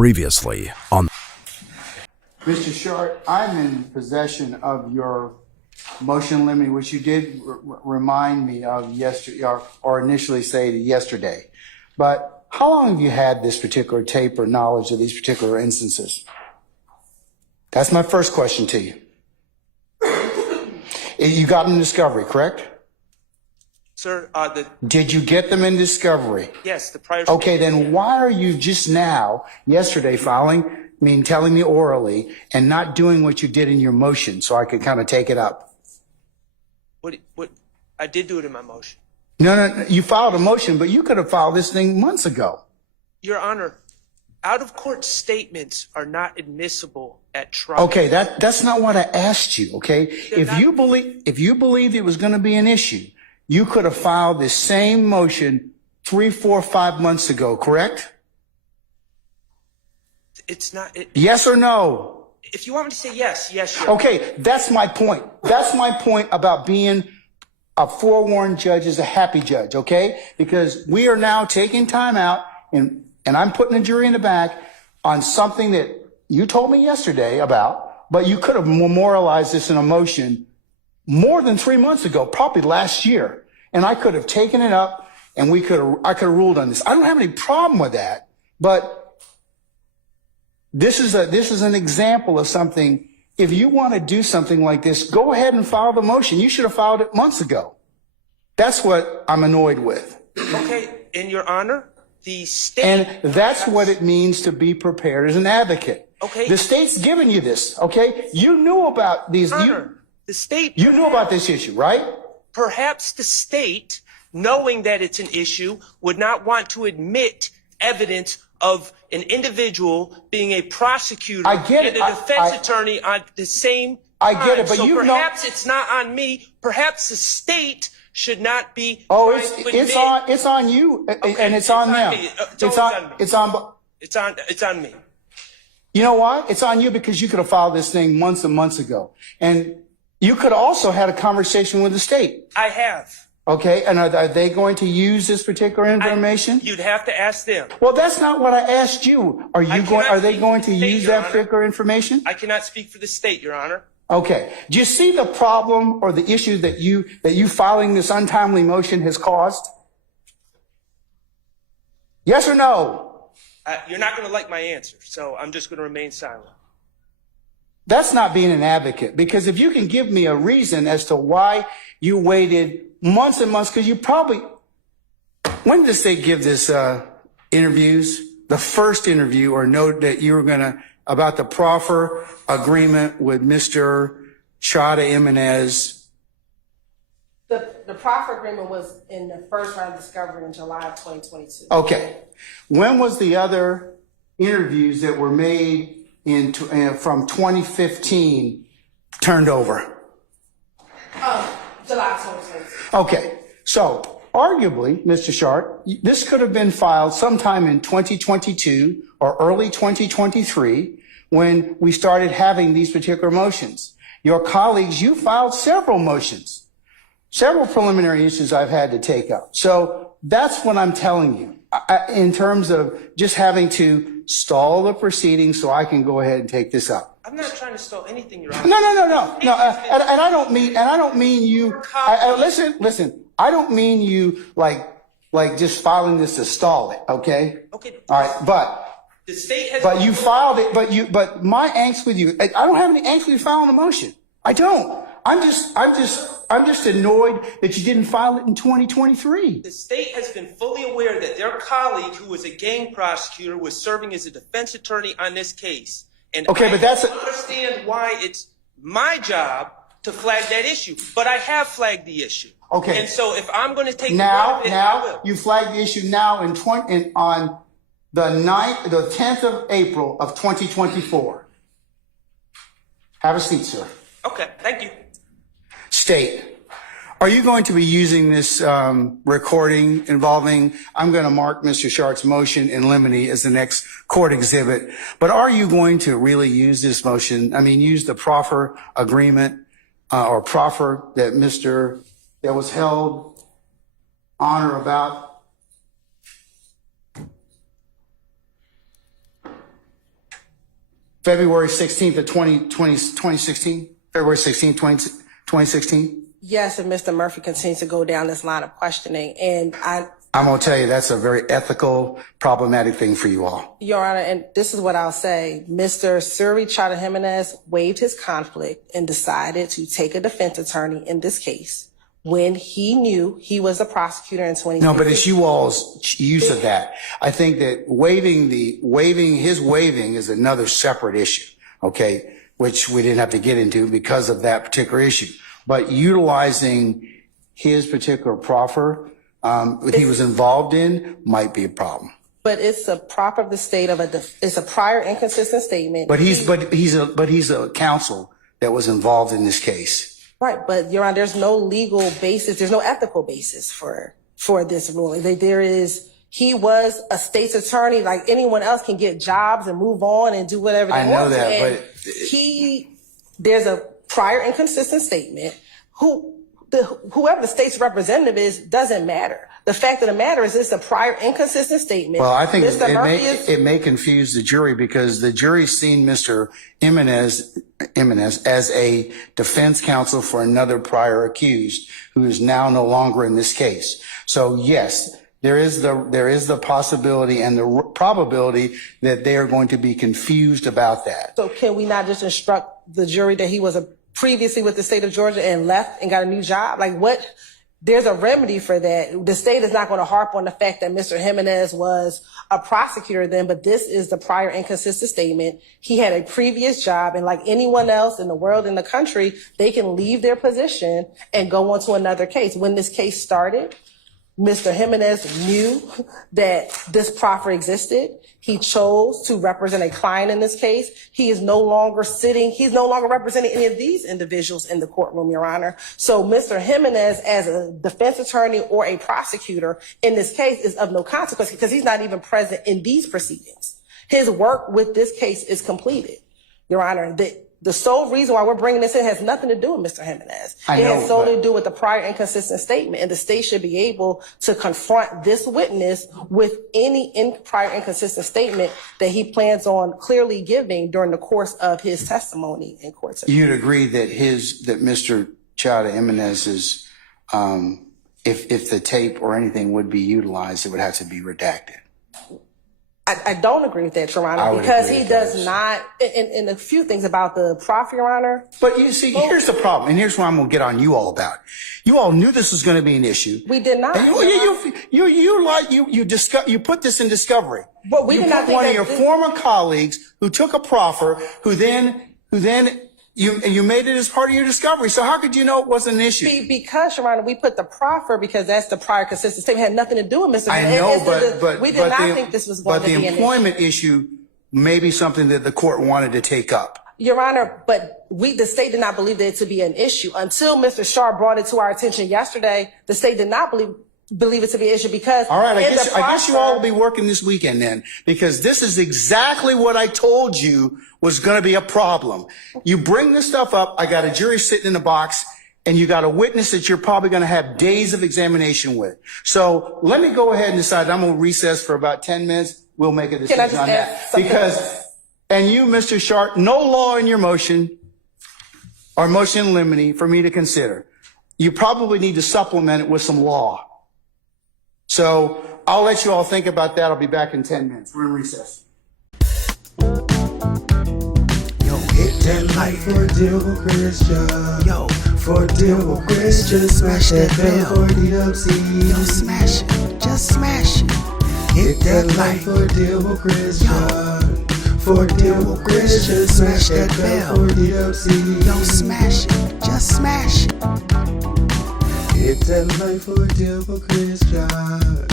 Previously on Mr. Shardt, I'm in possession of your motion limine, which you did remind me of yesterday, or initially say yesterday. But how long have you had this particular tape or knowledge of these particular instances? That's my first question to you. You got them in discovery, correct? Sir, Did you get them in discovery? Yes, the prior. Okay, then why are you just now, yesterday, telling me orally and not doing what you did in your motion so I could kind of take it up? What? I did do it in my motion. No, you filed a motion, but you could have filed this thing months ago. Your Honor, out-of-court statements are not admissible at trial. Okay, that's not what I asked you, okay? If you believed it was going to be an issue, you could have filed this same motion 3, 4, 5 months ago, correct? It's not. Yes or no? If you want me to say yes, yes, Your Honor. Okay, that's my point. That's my point about being a forewarned judge is a happy judge, okay? Because we are now taking time out and I'm putting the jury in the back on something that you told me yesterday about, but you could have memorialized this in a motion more than 3 months ago, probably last year. And I could have taken it up and I could have ruled on this. I don't have any problem with that, but this is an example of something. If you want to do something like this, go ahead and file the motion. You should have filed it months ago. That's what I'm annoyed with. Okay, in Your Honor, the state. And that's what it means to be prepared as an advocate. Okay. The state's giving you this, okay? You knew about these. Honor, the state. You knew about this issue, right? Perhaps the state, knowing that it's an issue, would not want to admit evidence of an individual being a prosecutor I get and it. a defense attorney on the same time. I get it, but so you know. perhaps it's not on me. Perhaps the state should not be. Oh, it's on you, Okay, and it's on them. It's on me. You know why? It's on you because you could have filed this thing months and months ago, and you could also had a conversation with the state. I have. Okay, and are they going to use this particular information? You'd have to ask them. Well, that's not what I asked you. Are they going to use that particular information? I cannot speak for the state, Your Honor. Okay. Do you see the problem or the issue that you filing this untimely motion has caused? Yes or no? You're not going to like my answer, so I'm just going to remain silent. That's not being an advocate, because if you can give me a reason as to why you waited months and months, because you probably, when did the state give this interviews? The first interview or note that you were going to, about the proffer agreement with Mr. Chada Jimenez. The proffer agreement was in the first round of discovery in July of 2022. Okay. When was the other interviews that were made from 2015 turned over? July 2022. Okay. So arguably, Mr. Shardt, this could have been filed sometime in 2022 or early 2023 when we started having these particular motions. Your colleagues, you filed several motions, several preliminary issues I've had to take up. So that's what I'm telling you in terms of just having to stall the proceedings so I can go ahead and take this up. I'm not trying to stall anything, Your Honor. No. And I don't mean you. Listen. I don't mean you like just filing this to stall it. Okay. Okay. All right. But the state has. But you filed it. But my angst with you. I don't have any angst with you filing a motion. I don't. I'm just annoyed that you didn't file it in 2023. The state has been fully aware that their colleague, who was a gang prosecutor, was serving as a defense attorney on this case. And I don't understand why it's my job to flag that issue. But I have flagged the issue. Okay. And so if I'm going to take now, I will. You flagged the issue now on the 10th of April of 2024. Have a seat, sir. Okay. Thank you. State, are you going to be using this recording involving, I'm going to mark Mr. Shartt's motion in limine as the next court exhibit, but are you going to really use this motion, use the proffer agreement or proffer that was held on or about February 16th of 2016? February 16th, 2016? Yes, and Mr. Murphy continues to go down this line of questioning. And I'm going to tell you, that's a very ethical, problematic thing for you all. Your Honor, and this is what I'll say. Mr. Suri Chata Jimenez waived his conflict and decided to take a defense attorney in this case when he knew he was a prosecutor in 2016. No, but it's you all's use of that. I think that his waiving is another separate issue, okay, which we didn't have to get into because of that particular issue. But utilizing his particular proffer he was involved in might be a problem. But it's a proffer of the state of it's a prior inconsistent statement. But he's a counsel that was involved in this case. Right, but Your Honor, there's no legal basis, there's no ethical basis for this ruling. He was a state's attorney, like anyone else can get jobs and move on and do whatever they want. I know that, and there's a prior inconsistent statement. Whoever the state's representative is doesn't matter. The fact of the matter is it's a prior inconsistent statement. Well, I think it may confuse the jury because the jury's seen Mr. Jimenez as a defense counsel for another prior accused who is now no longer in this case. So yes, there is the possibility and the probability that they are going to be confused about that. So can we not just instruct the jury that he was previously with the state of Georgia and left and got a new job? Like what? There's a remedy for that. The state is not going to harp on the fact that Mr. Jimenez was a prosecutor then, but this is the prior inconsistent statement. He had a previous job, and like anyone else in the world, in the country, they can leave their position and go on to another case. When this case started, Mr. Jimenez knew that this proffer existed. He chose to represent a client in this case. He's no longer representing any of these individuals in the courtroom, Your Honor. So Mr. Jimenez, as a defense attorney or a prosecutor in this case, is of no consequence because he's not even present in these proceedings. His work with this case is completed, Your Honor. The sole reason why we're bringing this in has nothing to do with Mr. Jimenez. It has solely to do with the prior inconsistent statement, and the state should be able to confront this witness with any prior inconsistent statement that he plans on clearly giving during the course of his testimony in court. You'd agree that Mr. Chata Jimenez is, if the tape or anything would be utilized, it would have to be redacted. I don't agree with that, Your Honor, because he does not, and a few things about the proffer, Your Honor. But you see, here's the problem, and here's what I'm going to get on you all about. You all knew this was going to be an issue. We did not. You put this in discovery. But we did not think one of your former colleagues who took a proffer, who then you made it as part of your discovery. So how could you know it wasn't an issue? Because, Your Honor, we put the proffer because that's the prior consistent statement. It had nothing to do with Mr. I know, but we did not think this was going to be an issue. But the employment issue may be something that the court wanted to take up. Your Honor, but the state did not believe that it to be an issue until Mr. Shardt brought it to our attention yesterday. The state did not believe it to be an issue because. All right, I guess you all will be working this weekend then, because this is exactly what I told you was going to be a problem. You bring this stuff up, I got a jury sitting in the box, and you got a witness that you're probably going to have days of examination with. So let me go ahead and decide I'm going to recess for about 10 minutes. We'll make a decision on that. And you, Mr. Shardt, no law in your motion or motion in limine for me to consider. You probably need to supplement it with some law. So I'll let you all think about that. I'll be back in 10 minutes. We're in recess. Hit that like for a deal with Christian. Yo, for a deal with Christian. Smash that bell for DWC. Yo, smash it. Just smash it. Hit that like for a deal with Christian. For a deal with Christian. Smash that bell for DWC. Yo, smash it. Just smash it. Hit that like for a deal with Christian.